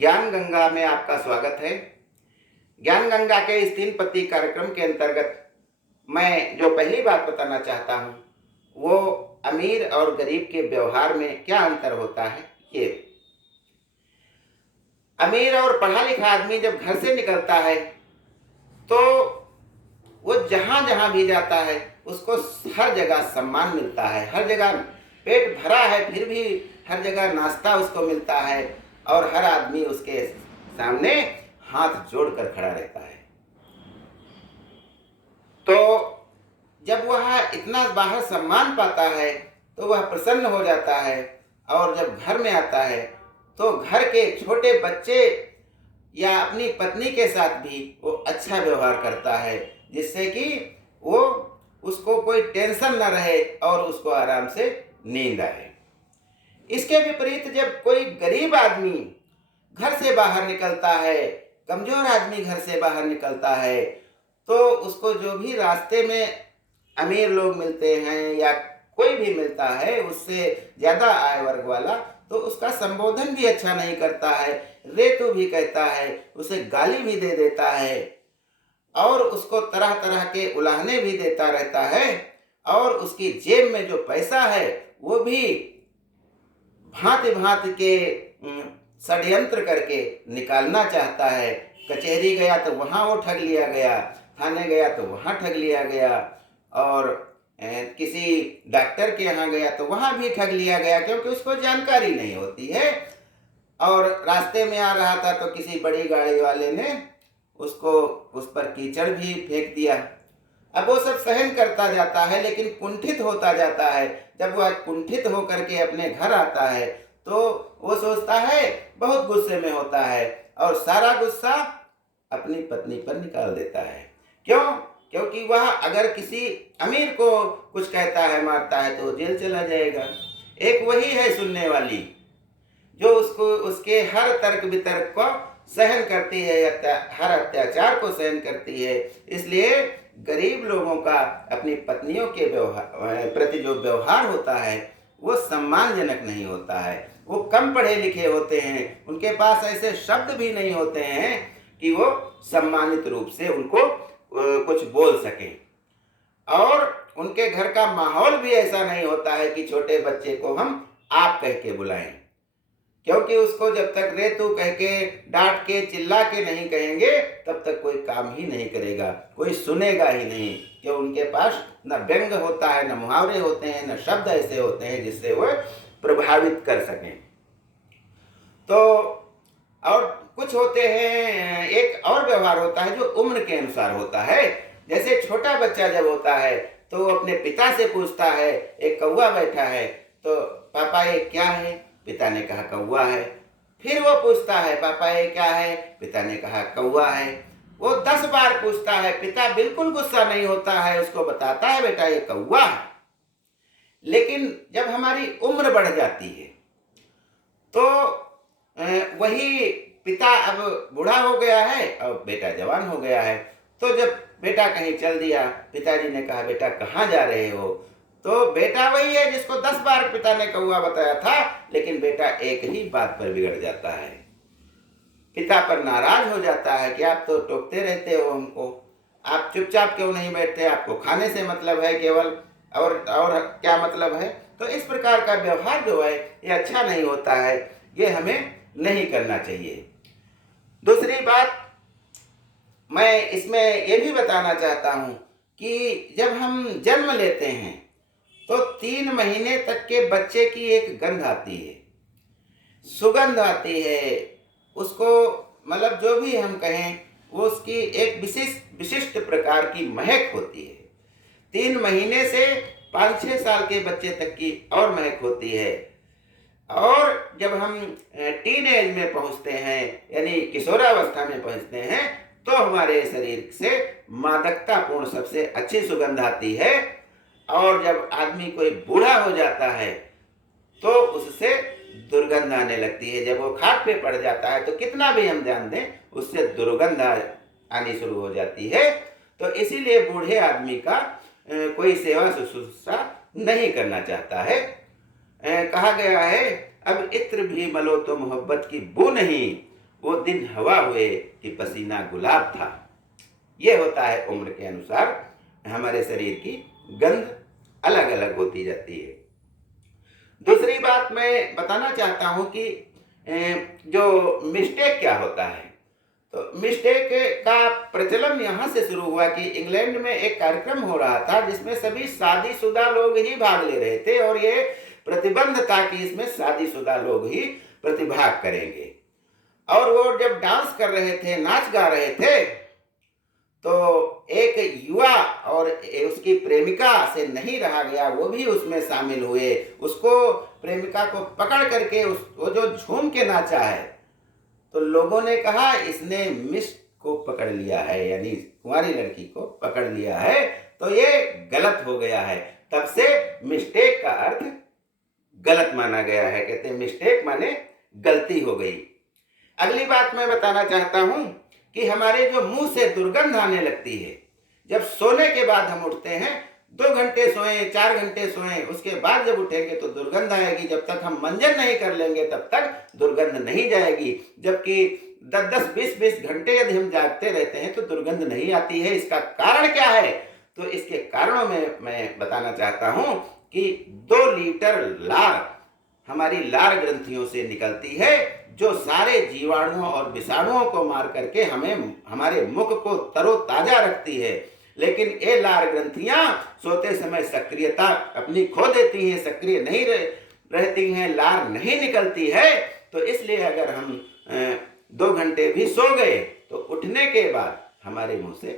ज्ञान गंगा में आपका स्वागत है। ज्ञान गंगा के इस 3 पत्ती कार्यक्रम के अंतर्गत मैं जो पहली बात बताना चाहता हूँ, वो अमीर और गरीब के व्यवहार में क्या अंतर होता है। ये अमीर और पढ़ा लिखा आदमी जब घर से निकलता है तो वो जहाँ जहाँ भी जाता है उसको हर जगह सम्मान मिलता है, हर जगह पेट भरा है फिर भी हर जगह नाश्ता उसको मिलता है और हर आदमी उसके सामने हाथ जोड़कर खड़ा रहता है। तो जब वह इतना बाहर सम्मान पाता है तो वह प्रसन्न हो जाता है और जब घर में आता है तो घर के छोटे बच्चे या अपनी पत्नी के साथ भी वो अच्छा व्यवहार करता है, जिससे कि वो उसको कोई टेंशन न रहे और उसको आराम से नींद आए। इसके विपरीत जब कोई गरीब आदमी घर से बाहर निकलता है, कमजोर आदमी घर से बाहर निकलता है, तो उसको जो भी रास्ते में अमीर लोग मिलते हैं या कोई भी मिलता है उससे ज़्यादा आय वर्ग वाला, तो उसका संबोधन भी अच्छा नहीं करता है, रेतु भी कहता है, उसे गाली भी दे देता है और उसको तरह तरह के उलाहने भी देता रहता है और उसकी जेब में जो पैसा है वो भी भांति भांति के षड्यंत्र करके निकालना चाहता है। कचहरी गया तो वहाँ वो ठग लिया गया, थाने गया तो वहाँ ठग लिया गया और किसी डॉक्टर के यहाँ गया तो वहाँ भी ठग लिया गया, क्योंकि उसको जानकारी नहीं होती है। और रास्ते में आ रहा था तो किसी बड़ी गाड़ी वाले ने उसको उस पर कीचड़ भी फेंक दिया। अब वो सब सहन करता जाता है लेकिन कुंठित होता जाता है। जब वह कुंठित होकर के अपने घर आता है तो वो सोचता है, बहुत गुस्से में होता है और सारा गुस्सा अपनी पत्नी पर निकाल देता है। क्यों? क्योंकि वह अगर किसी अमीर को कुछ कहता है, मारता है तो जेल चला जाएगा। एक वही है सुनने वाली जो उसको उसके हर तर्क वितर्क को सहन करती है, हर अत्याचार को सहन करती है। इसलिए गरीब लोगों का अपनी पत्नियों के प्रति जो व्यवहार होता है वो सम्मानजनक नहीं होता है। वो कम पढ़े लिखे होते हैं, उनके पास ऐसे शब्द भी नहीं होते हैं कि वो सम्मानित रूप से उनको कुछ बोल सकें, और उनके घर का माहौल भी ऐसा नहीं होता है कि छोटे बच्चे को हम आप कह के बुलाएं, क्योंकि उसको जब तक रे तू कह के डांट के चिल्ला के नहीं कहेंगे तब तक कोई काम ही नहीं करेगा, कोई सुनेगा ही नहीं। क्यों? उनके पास न व्यंग होता है, न मुहावरे होते हैं, न शब्द ऐसे होते हैं जिससे वह प्रभावित कर सकें। तो और कुछ होते हैं, एक और व्यवहार होता है जो उम्र के अनुसार होता है। जैसे छोटा बच्चा जब होता है तो वो अपने पिता से पूछता है, एक कौवा बैठा है तो पापा ये क्या है? पिता ने कहा कौवा है। फिर वो पूछता है, पापा ये क्या है? पिता ने कहा कौवा है। वो 10 बार पूछता है, पिता बिल्कुल गुस्सा नहीं होता है, उसको बताता है बेटा ये कौवा है। लेकिन जब हमारी उम्र बढ़ जाती है तो वही पिता अब बूढ़ा हो गया है और बेटा जवान हो गया है। तो जब बेटा कहीं चल दिया, पिताजी ने कहा बेटा कहाँ जा रहे हो? तो बेटा वही है जिसको 10 बार पिता ने कौवा बताया था, लेकिन बेटा एक ही बात पर बिगड़ जाता है, पिता पर नाराज हो जाता है कि आप तो टोकते रहते हो हमको, आप चुपचाप क्यों नहीं बैठते? आपको खाने से मतलब है केवल, और क्या मतलब है? तो इस प्रकार का व्यवहार जो है ये अच्छा नहीं होता है, ये हमें नहीं करना चाहिए। दूसरी बात मैं इसमें ये भी बताना चाहता हूँ कि जब हम जन्म लेते हैं तो 3 महीने तक के बच्चे की एक गंध आती है, सुगंध आती है, उसको मतलब जो भी हम कहें वो उसकी एक विशिष्ट प्रकार की महक होती है। 3 महीने से 5-6 साल के बच्चे तक की और महक होती है। और जब हम टीन एज में पहुंचते हैं यानी किशोरावस्था में पहुंचते हैं तो हमारे शरीर से मादकतापूर्ण सबसे अच्छी सुगंध आती है। और जब आदमी कोई बूढ़ा हो जाता है तो उससे दुर्गंध आने लगती है। जब वो खाट पे पड़ जाता है तो कितना भी हम ध्यान दें उससे दुर्गंध आनी शुरू हो जाती है। तो इसीलिए बूढ़े आदमी का कोई सेवा शुश्रूषा नहीं करना चाहता है। कहा गया है अब इत्र भी मलो तो मोहब्बत की बू नहीं, वो दिन हवा हुए कि पसीना गुलाब था। ये होता है उम्र के अनुसार हमारे शरीर की गंध अलग अलग होती जाती है। दूसरी बात मैं बताना चाहता हूँ कि जो मिस्टेक क्या होता है, तो मिस्टेक का प्रचलन यहाँ से शुरू हुआ कि इंग्लैंड में एक कार्यक्रम हो रहा था जिसमें सभी शादीशुदा लोग ही भाग ले रहे थे और ये प्रतिबंध था कि इसमें शादीशुदा लोग ही प्रतिभाग करेंगे। और वो जब डांस कर रहे थे, नाच गा रहे थे, तो एक युवा और उसकी प्रेमिका से नहीं रहा गया, वो भी उसमें शामिल हुए। उसको, प्रेमिका को पकड़ करके वो जो झूम के नाचा है, तो लोगों ने कहा इसने मिस को पकड़ लिया है, यानी कुंवारी लड़की को पकड़ लिया है, तो ये गलत हो गया है। तब से मिस्टेक का अर्थ गलत माना गया है। कहते हैं मिस्टेक माने गलती हो गई। अगली बात मैं बताना चाहता हूं कि हमारे जो मुंह से दुर्गंध आने लगती है, जब सोने के बाद हम उठते हैं, 2 घंटे सोएं, 4 घंटे सोएं, उसके बाद जब उठेंगे तो दुर्गंध आएगी। जब तक हम मंजन नहीं कर लेंगे तब तक दुर्गंध नहीं जाएगी। जबकि 10-10, 20-20 घंटे यदि हम जागते रहते हैं तो दुर्गंध नहीं आती है। इसका कारण क्या है? तो इसके कारणों में मैं बताना चाहता हूं कि 2 लीटर लार हमारी लार ग्रंथियों से निकलती है, जो सारे जीवाणुओं और विषाणुओं को मार करके हमें, हमारे मुख को तरोताजा रखती है। लेकिन ये लार ग्रंथियां सोते समय सक्रियता अपनी खो देती हैं, सक्रिय नहीं रहती हैं, लार नहीं निकलती है। तो इसलिए अगर हम 2 घंटे भी सो गए तो उठने के बाद हमारे मुंह से